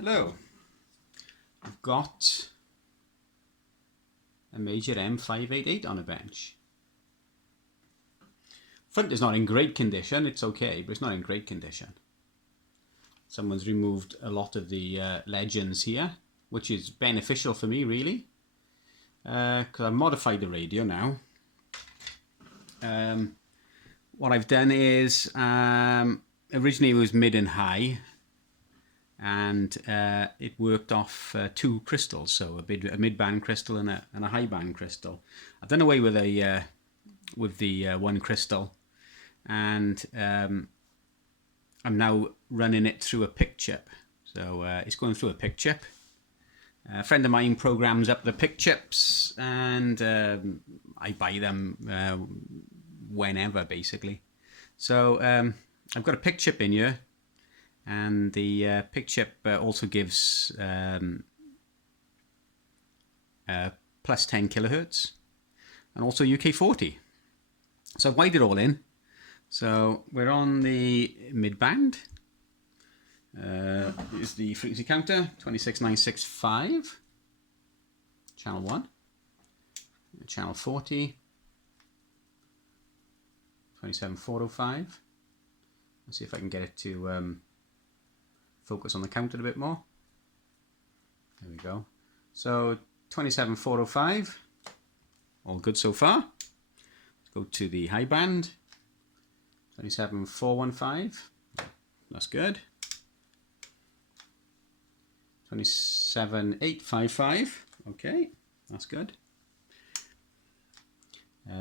Hello, I've got a major M588 on a bench. Front is not in great condition, it's okay, but it's not in great condition. Someone's removed a lot of the legends here, which is beneficial for me really, because I've modified the radio now. What I've done is, originally it was mid and high, and it worked off two crystals, so a mid-band crystal and a high-band crystal. I've done away with the one crystal, and I'm now running it through a pick chip. So it's going through a pick chip. A friend of mine programs up the pick chips, and I buy them whenever, basically. So I've got a pick chip in here, and the pick chip also gives plus 10 kilohertz, and also UK40. So I've wired it all in. So we're on the mid band. Is the frequency counter 26965, channel 1, channel 40, 27405. Let's see if I can get it to focus on the counter a bit more. There we go. So 27405, all good so far. Let's go to the high band, 27415, that's good. 27855, okay, that's good.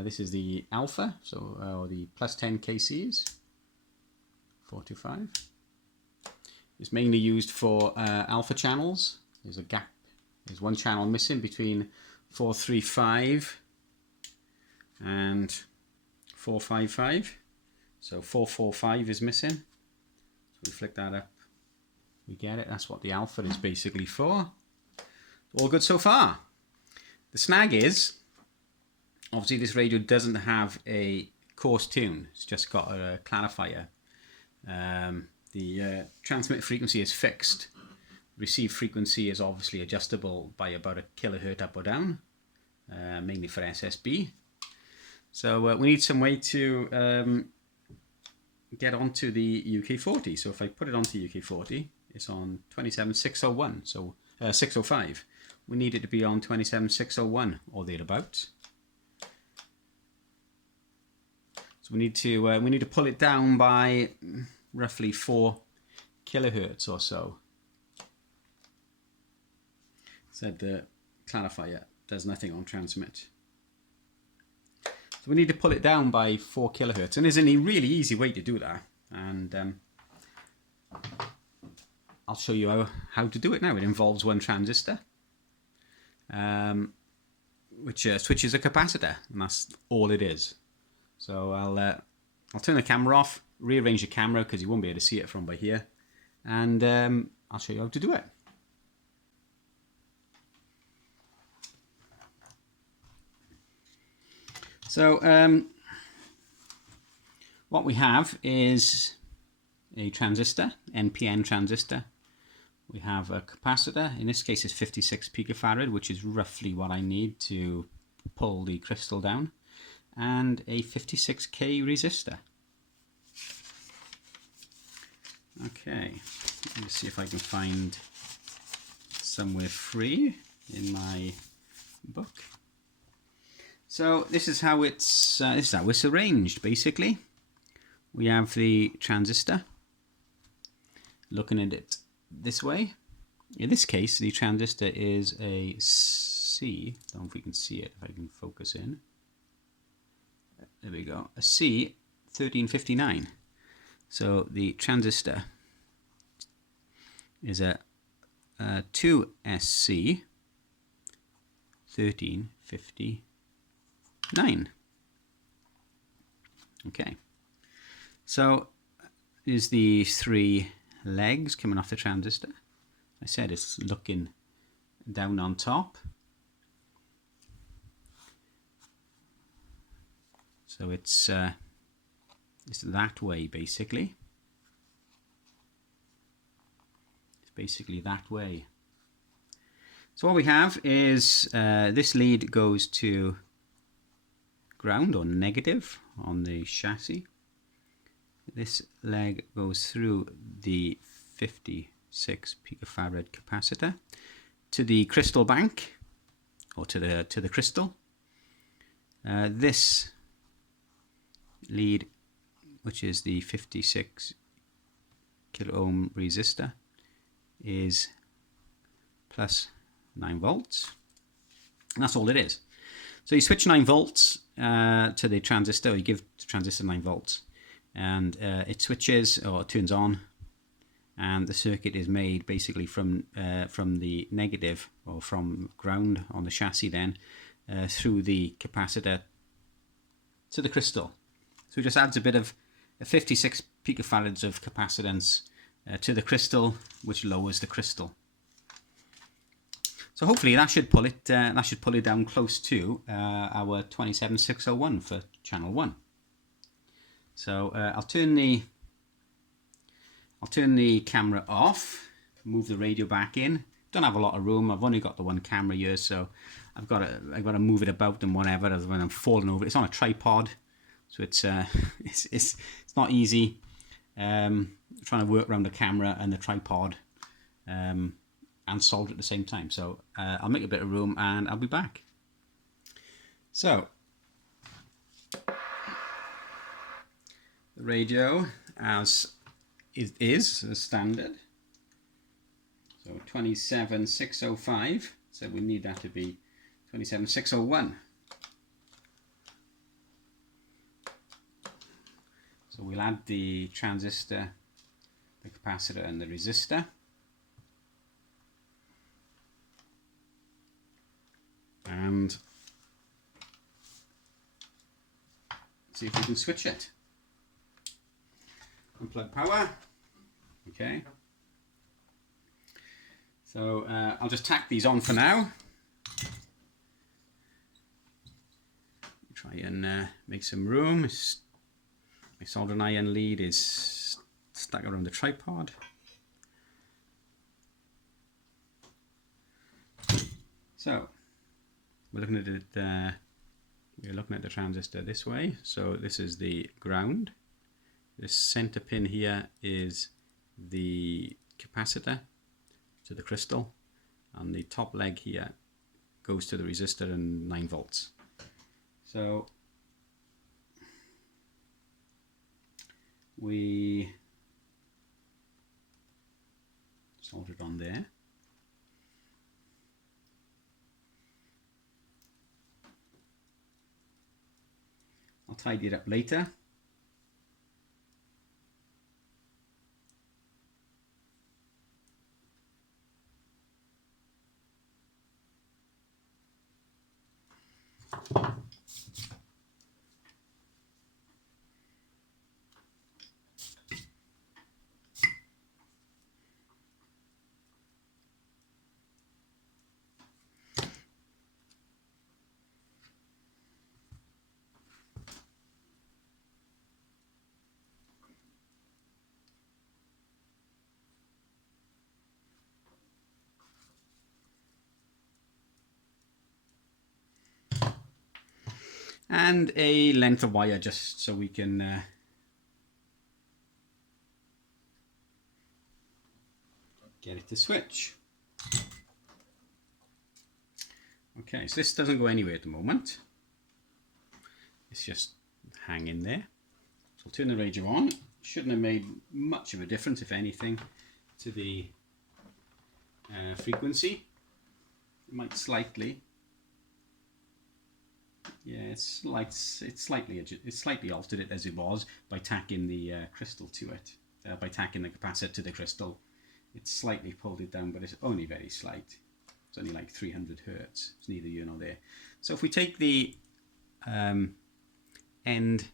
This is the alpha, so the plus 10 kcs, 425. It's mainly used for alpha channels. There's a gap, there's one channel missing between 435 and 455. So 445 is missing. So we flick that up, we get it. That's what the alpha is basically for. All good so far. The snag is, obviously this radio doesn't have a coarse tune. It's just got a clarifier. The transmit frequency is fixed. Receive frequency is obviously adjustable by about a kilohertz up or down, mainly for SSB. So we need some way to get onto the UK40. So if I put it onto UK40, it's on 27601, so 605. We need it to be on 27601 or thereabouts. So we need to pull it down by roughly 4 kilohertz or so. Said the clarifier does nothing on transmit. So we need to pull it down by 4 kilohertz, and there's a really easy way to do that, and I'll show you how to do it now. It involves one transistor, which switches a capacitor, and that's all it is. So I'll turn the camera off, rearrange the camera because you won't be able to see it from by here, and I'll show you how to do it. So what we have is a transistor, NPN transistor. We have a capacitor, in this case it's 56 picofarad, which is roughly what I need to pull the crystal down, and a 56k resistor. Okay, let me see if I can find somewhere free in my book. So this is how it's arranged. Basically, we have the transistor. Looking at it this way, in this case, the transistor is a C. I don't know if we can see it. If I can focus in, there we go. A C1359. So the transistor is a 2SC 1359. Okay, so here's the 3 legs coming off the transistor. I said it's looking down on top. So it's that way basically. It's basically that way. So what we have is this lead goes to ground or negative on the chassis. This leg goes through the 56 picofarad capacitor to the crystal bank, or to the crystal. This lead, which is the 56 kilo ohm resistor, is plus 9 volts. And that's all it is. So you switch 9 volts to the transistor, or you give the transistor 9 volts, and it switches or turns on, and the circuit is made basically from the negative, or from ground on the chassis then, through the capacitor to the crystal. So it just adds a bit of 56 picofarads of capacitance to the crystal, which lowers the crystal. So hopefully that should pull it down close to our 27601 for channel 1. So I'll turn the camera off, move the radio back in. Don't have a lot of room. I've only got the one camera here, so I've got to move it about and whatever, as when I'm falling over. It's on a tripod, so it's not easy trying to work around the camera and the tripod and solder at the same time. So I'll make a bit of room and I'll be back. So the radio as standard. So 27605. So we need that to be 27601. So we'll add the transistor, the capacitor and the resistor. And see if we can switch it. Unplug power. Okay. So I'll just tack these on for now. Try and make some room. My soldering iron lead is stuck around the tripod. So we're looking at it. We're looking at the transistor this way. So this is the ground. This center pin here is the capacitor to the crystal, and the top leg here goes to the resistor and 9 volts. So we solder it on there. I'll tidy it up later. And a length of wire just so we can get it to switch. Okay, so this doesn't go anywhere at the moment. It's just hanging there. So I'll turn the radio on. Shouldn't have made much of a difference, if anything, to the frequency. It might slightly. Yeah, it's slightly altered it as it was by tacking the crystal to it. By tacking the capacitor to the crystal, it's slightly pulled it down, but it's only very slight. It's only like 300 hertz. It's neither here nor there. So if we take the end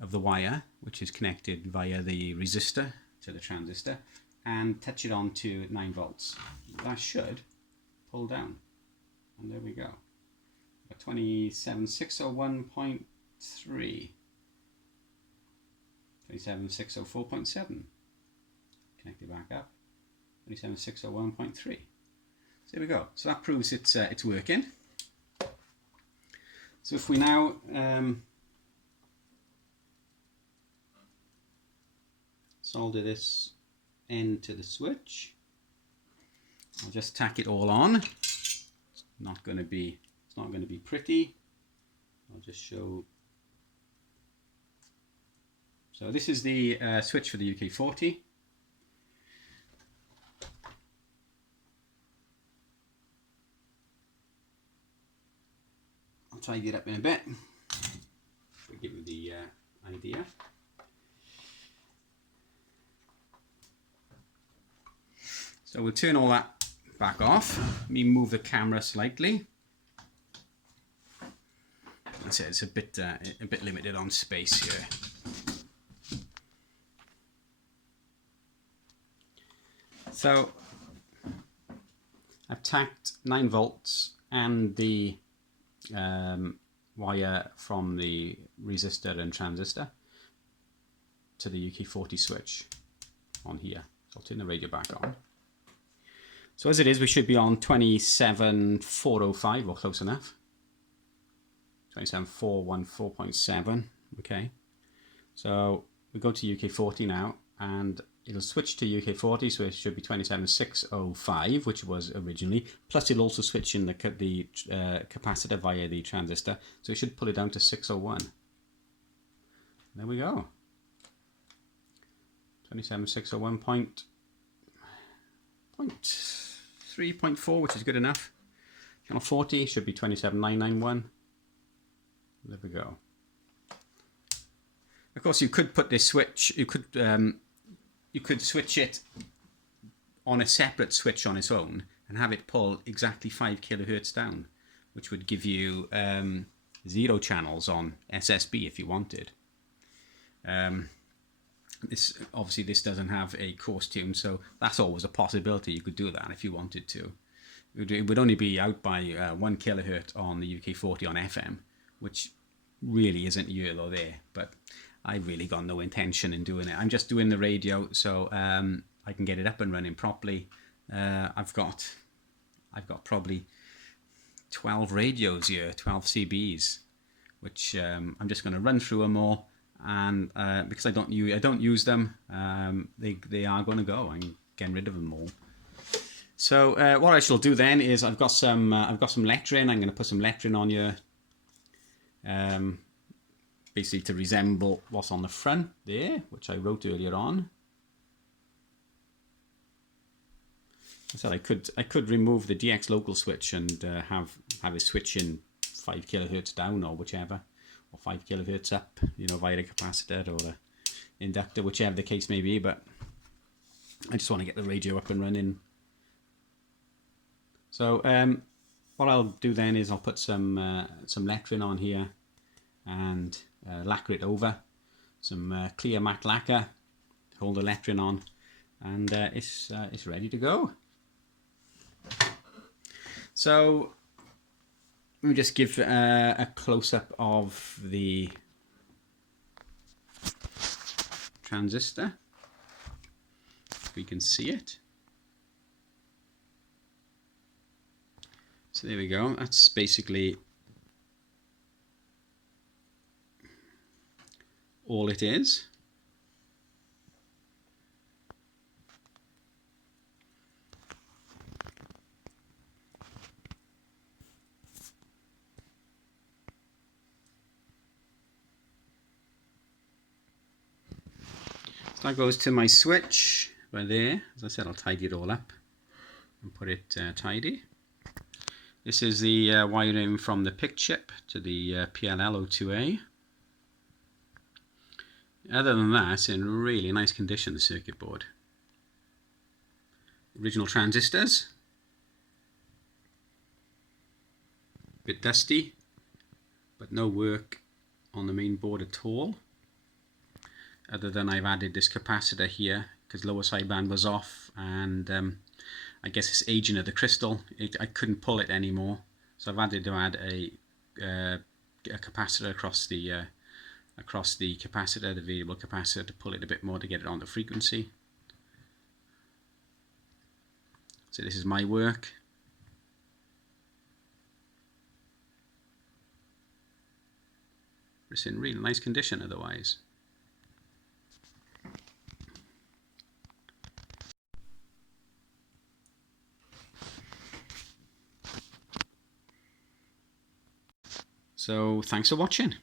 of the wire, which is connected via the resistor to the transistor, and touch it on to 9 volts, that should pull down. And there we go. 27601.3, 27604.7. Connect it back up. 27601.3. So there we go. So that proves it's working. So if we now solder this end to the switch, I'll just tack it all on. It's not going to be pretty. I'll just show. So this is the switch for the UK40. I'll tidy it up in a bit to give you the idea. So we'll turn all that back off. Let me move the camera slightly. That's it. It's a bit limited on space here. So I've tacked 9 volts and the wire from the resistor and transistor to the UK40 switch on here. So I'll turn the radio back on. So as it is, we should be on 27405 or close enough. 27414.7. Okay. So we go to UK40 now, and it'll switch to UK40, so it should be 27605, which was originally. Plus, it'll also switch in the capacitor via the transistor, so it should pull it down to 601. There we go. 27601.3.4, which is good enough. Channel 40 should be 27991. There we go. Of course, you could put this switch. You could switch it on a separate switch on its own and have it pull exactly 5 kilohertz down, which would give you 0 channels on SSB if you wanted. This doesn't have a coarse tune, so that's always a possibility. You could do that if you wanted to. It would only be out by 1 kilohertz on the UK40 on FM, which really isn't here or there, but I've really got no intention in doing it. I'm just doing the radio so I can get it up and running properly. I've got probably 12 radios here, 12 CBs, which I'm just going to run through them all, and because I don't use them, they are going to go. I'm getting rid of them all. So what I shall do then is I've got some lettering. I'm going to put some lettering on here. Basically to resemble what's on the front there, which I wrote earlier on. I said I could remove the DX local switch and have it switch in 5 kilohertz down or whichever, or 5 kilohertz up, via a capacitor or a inductor, whichever the case may be. But I just want to get the radio up and running. So what I'll do then is I'll put some lettering on here and lacquer it over, some clear matte lacquer, hold the lettering on, and it's ready to go. So let me just give a close-up of the transistor, if we can see it. So there we go. That's basically all it is. So that goes to my switch right there. As I said, I'll tidy it all up and put it tidy. This is the wiring from the PIC chip to the PLL02A. Other than that, it's in really nice condition, the circuit board. Original transistors. Bit dusty, but no work on the main board at all. Other than I've added this capacitor here because lower sideband was off, and I guess it's aging of the crystal. I couldn't pull it anymore, so I've added a capacitor across the capacitor, the variable capacitor, to pull it a bit more to get it on the frequency. So this is my work. It's in real nice condition otherwise. So thanks for watching.